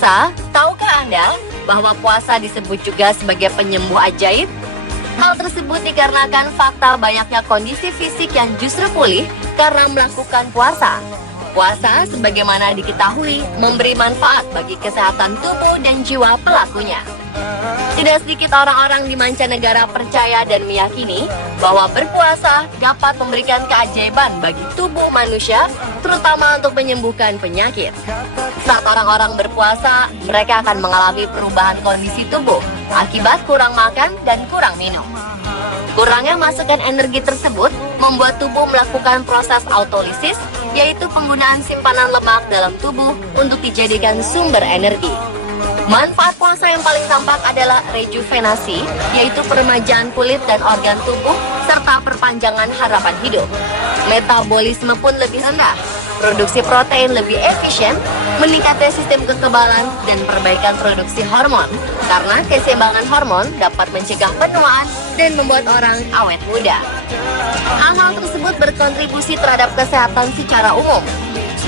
Pemirsa, tahukah Anda bahwa puasa disebut juga sebagai penyembuh ajaib? Hal tersebut dikarenakan fakta banyaknya kondisi fisik yang justru pulih karena melakukan puasa. Puasa, sebagaimana diketahui, memberi manfaat bagi kesehatan tubuh dan jiwa pelakunya. Tidak sedikit orang-orang di mancanegara percaya dan meyakini bahwa berpuasa dapat memberikan keajaiban bagi tubuh manusia, terutama untuk menyembuhkan penyakit. Saat orang-orang berpuasa, mereka akan mengalami perubahan kondisi tubuh akibat kurang makan dan kurang minum. Kurangnya masukan energi tersebut membuat tubuh melakukan proses autolisis, yaitu penggunaan simpanan lemak dalam tubuh untuk dijadikan sumber energi. Manfaat puasa yang paling tampak adalah rejuvenasi, yaitu peremajaan kulit dan organ tubuh, serta perpanjangan harapan hidup. Metabolisme pun lebih rendah, produksi protein lebih efisien, meningkatnya sistem kekebalan, dan perbaikan produksi hormon. Karena keseimbangan hormon dapat mencegah penuaan dan membuat orang awet muda. Hal-hal tersebut berkontribusi terhadap kesehatan secara umum.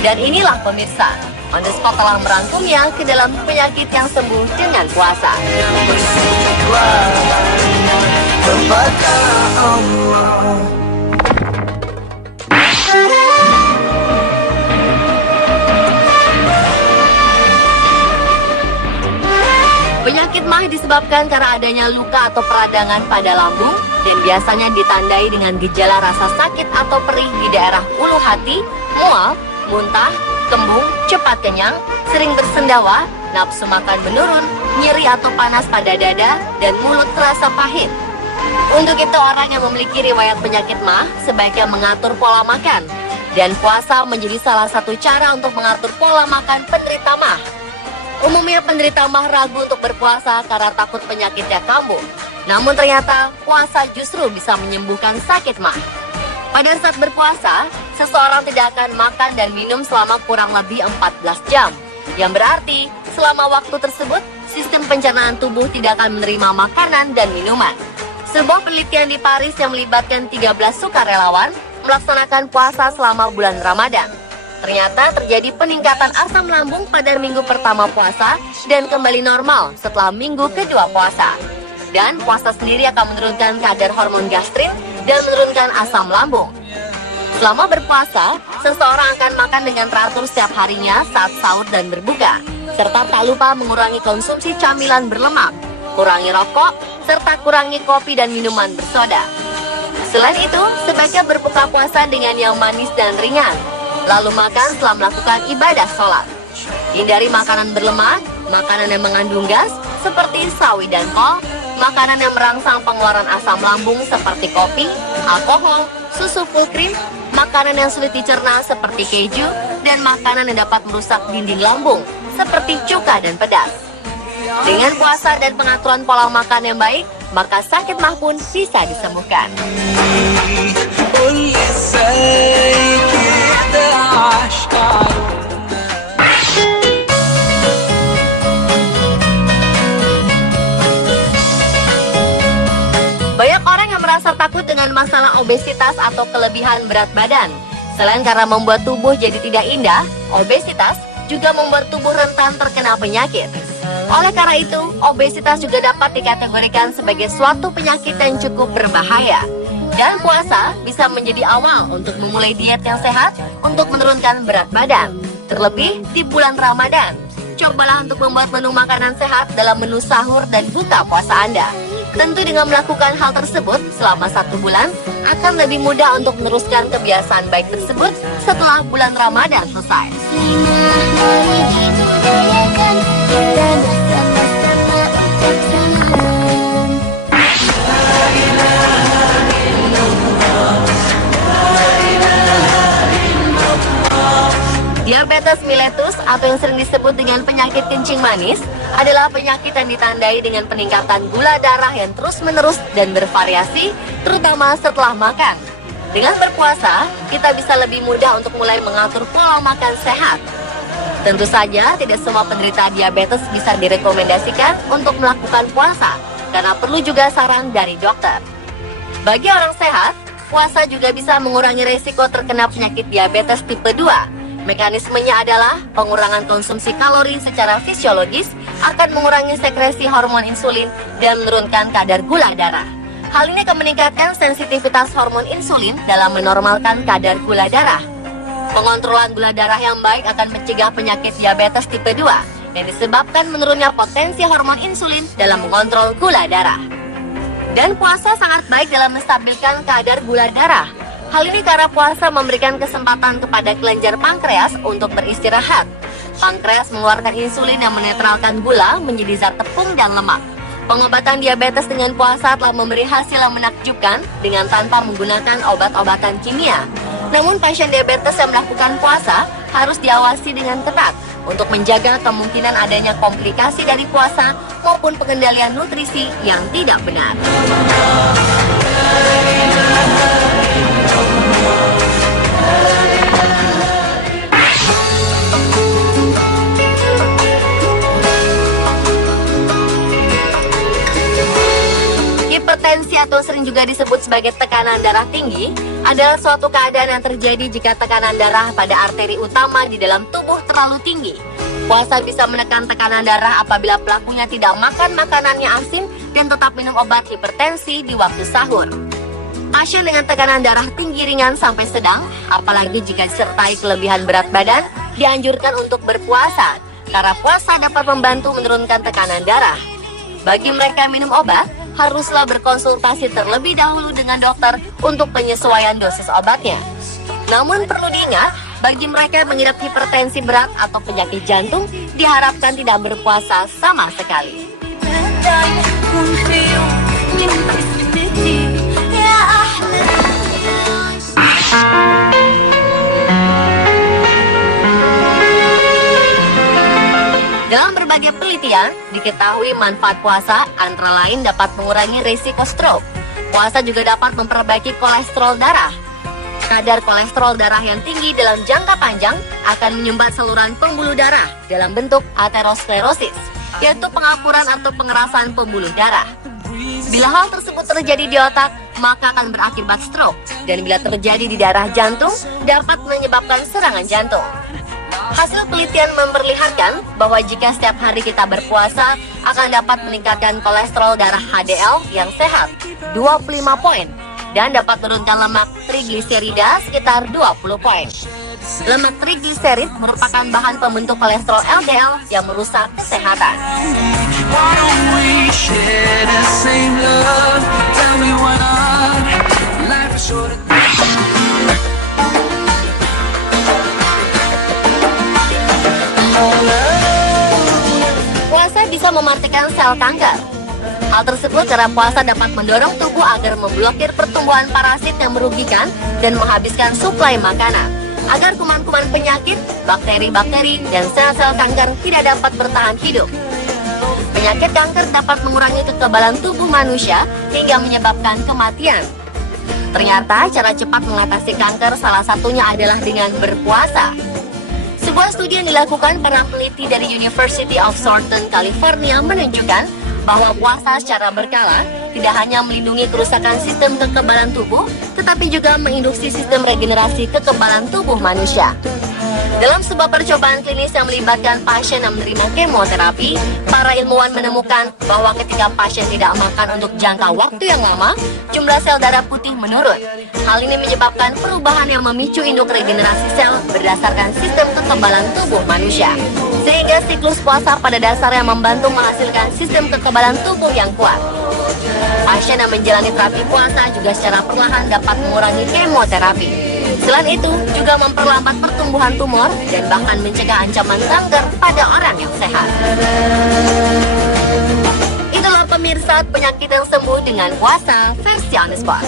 Dan inilah pemirsa, On The Spot telah merangkumnya ke dalam penyakit yang sembuh dengan puasa. Penyakit MAH disebabkan karena adanya luka atau peradangan pada lambung dan biasanya ditandai dengan gejala rasa sakit atau perih di daerah ulu hati, mual, muntah, kembung, cepat kenyang, sering bersendawa, nafsu makan menurun, nyeri atau panas pada dada, dan mulut terasa pahit. Untuk itu, orang yang memiliki riwayat penyakit MAH sebaiknya mengatur pola makan, dan puasa menjadi salah satu cara untuk mengatur pola makan penderita MAH. Umumnya penderita MAH ragu untuk berpuasa karena takut penyakitnya kambuh. Namun ternyata puasa justru bisa menyembuhkan sakit MAH. Pada saat berpuasa, seseorang tidak akan makan dan minum selama kurang lebih 14 jam. Yang berarti, selama waktu tersebut, sistem pencernaan tubuh tidak akan menerima makanan dan minuman. Sebuah penelitian di Paris yang melibatkan 13 sukarelawan melaksanakan puasa selama bulan Ramadan. Ternyata terjadi peningkatan asam lambung pada minggu pertama puasa dan kembali normal setelah minggu kedua puasa. Dan puasa sendiri akan menurunkan kadar hormon gastrin dan menurunkan asam lambung. Selama berpuasa, seseorang akan makan dengan teratur setiap harinya saat sahur dan berbuka, serta tak lupa mengurangi konsumsi camilan berlemak, kurangi rokok, serta kurangi kopi dan minuman bersoda. Selain itu, sebaiknya berbuka puasa dengan yang manis dan ringan, lalu makan setelah melakukan ibadah sholat. Hindari makanan berlemak, makanan yang mengandung gas seperti sawi dan kol, makanan yang merangsang pengeluaran asam lambung seperti kopi, alkohol, susu full cream, makanan yang sulit dicerna seperti keju, dan makanan yang dapat merusak dinding lambung seperti cuka dan pedas. Dengan puasa dan pengaturan pola makan yang baik, maka sakit MAH pun bisa disembuhkan. Banyak orang yang merasa takut dengan masalah obesitas atau kelebihan berat badan. Selain karena membuat tubuh jadi tidak indah, obesitas juga membuat tubuh rentan terkena penyakit. Oleh karena itu, obesitas juga dapat dikategorikan sebagai suatu penyakit yang cukup berbahaya. Dan puasa bisa menjadi awal untuk memulai diet yang sehat untuk menurunkan berat badan. Terlebih di bulan Ramadan, cobalah untuk membuat menu makanan sehat dalam menu sahur dan buka puasa Anda. Tentu dengan melakukan hal tersebut selama 1 bulan, akan lebih mudah untuk meneruskan kebiasaan baik tersebut setelah bulan Ramadan selesai. Diabetes mellitus atau yang sering disebut dengan penyakit kencing manis adalah penyakit yang ditandai dengan peningkatan gula darah yang terus-menerus dan bervariasi, terutama setelah makan. Dengan berpuasa, kita bisa lebih mudah untuk mulai mengatur pola makan sehat. Tentu saja, tidak semua penderita diabetes bisa direkomendasikan untuk melakukan puasa, karena perlu juga saran dari dokter. Bagi orang sehat, puasa juga bisa mengurangi resiko terkena penyakit diabetes tipe 2, Mekanismenya adalah pengurangan konsumsi kalori secara fisiologis akan mengurangi sekresi hormon insulin dan menurunkan kadar gula darah. Hal ini akan meningkatkan sensitivitas hormon insulin dalam menormalkan kadar gula darah. Pengontrolan gula darah yang baik akan mencegah penyakit diabetes tipe 2 yang disebabkan menurunnya potensi hormon insulin dalam mengontrol gula darah. Dan puasa sangat baik dalam menstabilkan kadar gula darah. Hal ini karena puasa memberikan kesempatan kepada kelenjar pankreas untuk beristirahat. Pankreas mengeluarkan insulin yang menetralkan gula menjadi zat tepung dan lemak. Pengobatan diabetes dengan puasa telah memberi hasil yang menakjubkan dengan tanpa menggunakan obat-obatan kimia. Namun pasien diabetes yang melakukan puasa harus diawasi dengan ketat untuk menjaga kemungkinan adanya komplikasi dari puasa maupun pengendalian nutrisi yang tidak benar. Hipertensi atau sering juga disebut sebagai tekanan darah tinggi adalah suatu keadaan yang terjadi jika tekanan darah pada arteri utama di dalam tubuh terlalu tinggi. Puasa bisa menekan tekanan darah apabila pelakunya tidak makan makanan yang asin dan tetap minum obat hipertensi di waktu sahur. Pasien dengan tekanan darah tinggi ringan sampai sedang, apalagi jika disertai kelebihan berat badan, dianjurkan untuk berpuasa karena puasa dapat membantu menurunkan tekanan darah. Bagi mereka yang minum obat, haruslah berkonsultasi terlebih dahulu dengan dokter untuk penyesuaian dosis obatnya. Namun perlu diingat, bagi mereka yang mengidap hipertensi berat atau penyakit jantung, diharapkan tidak berpuasa sama sekali. Dalam berbagai penelitian, diketahui manfaat puasa antara lain dapat mengurangi risiko stroke. Puasa juga dapat memperbaiki kolesterol darah. Kadar kolesterol darah yang tinggi dalam jangka panjang akan menyumbat saluran pembuluh darah dalam bentuk aterosklerosis, yaitu pengapuran atau pengerasan pembuluh darah. Bila hal tersebut terjadi di otak, maka akan berakibat stroke, dan bila terjadi di darah jantung, dapat menyebabkan serangan jantung. Hasil penelitian memperlihatkan bahwa jika setiap hari kita berpuasa akan dapat meningkatkan kolesterol darah HDL yang sehat 25 poin dan dapat menurunkan lemak trigliserida sekitar 20 poin. Lemak trigliserid merupakan bahan pembentuk kolesterol LDL yang merusak kesehatan. Puasa bisa mematikan sel kanker. Hal tersebut karena puasa dapat mendorong tubuh agar memblokir pertumbuhan parasit yang merugikan dan menghabiskan suplai makanan, agar kuman-kuman penyakit, bakteri-bakteri, dan sel-sel kanker tidak dapat bertahan hidup. Penyakit kanker dapat mengurangi kekebalan tubuh manusia hingga menyebabkan kematian. Ternyata cara cepat mengatasi kanker salah satunya adalah dengan berpuasa. Sebuah studi yang dilakukan para peneliti dari University of Southern California menunjukkan bahwa puasa secara berkala tidak hanya melindungi kerusakan sistem kekebalan tubuh, tetapi juga menginduksi sistem regenerasi kekebalan tubuh manusia. Dalam sebuah percobaan klinis yang melibatkan pasien yang menerima kemoterapi, para ilmuwan menemukan bahwa ketika pasien tidak makan untuk jangka waktu yang lama, jumlah sel darah putih menurun. Hal ini menyebabkan perubahan yang memicu induk regenerasi sel berdasarkan sistem kekebalan tubuh manusia. Sehingga siklus puasa pada dasarnya membantu menghasilkan sistem kekebalan tubuh yang kuat. Pasien yang menjalani terapi puasa juga secara perlahan dapat mengurangi kemoterapi. Selain itu, juga memperlambat pertumbuhan tumor dan bahkan mencegah ancaman kanker pada orang yang sehat. Itulah pemirsa penyakit yang sembuh dengan puasa versi on the spot.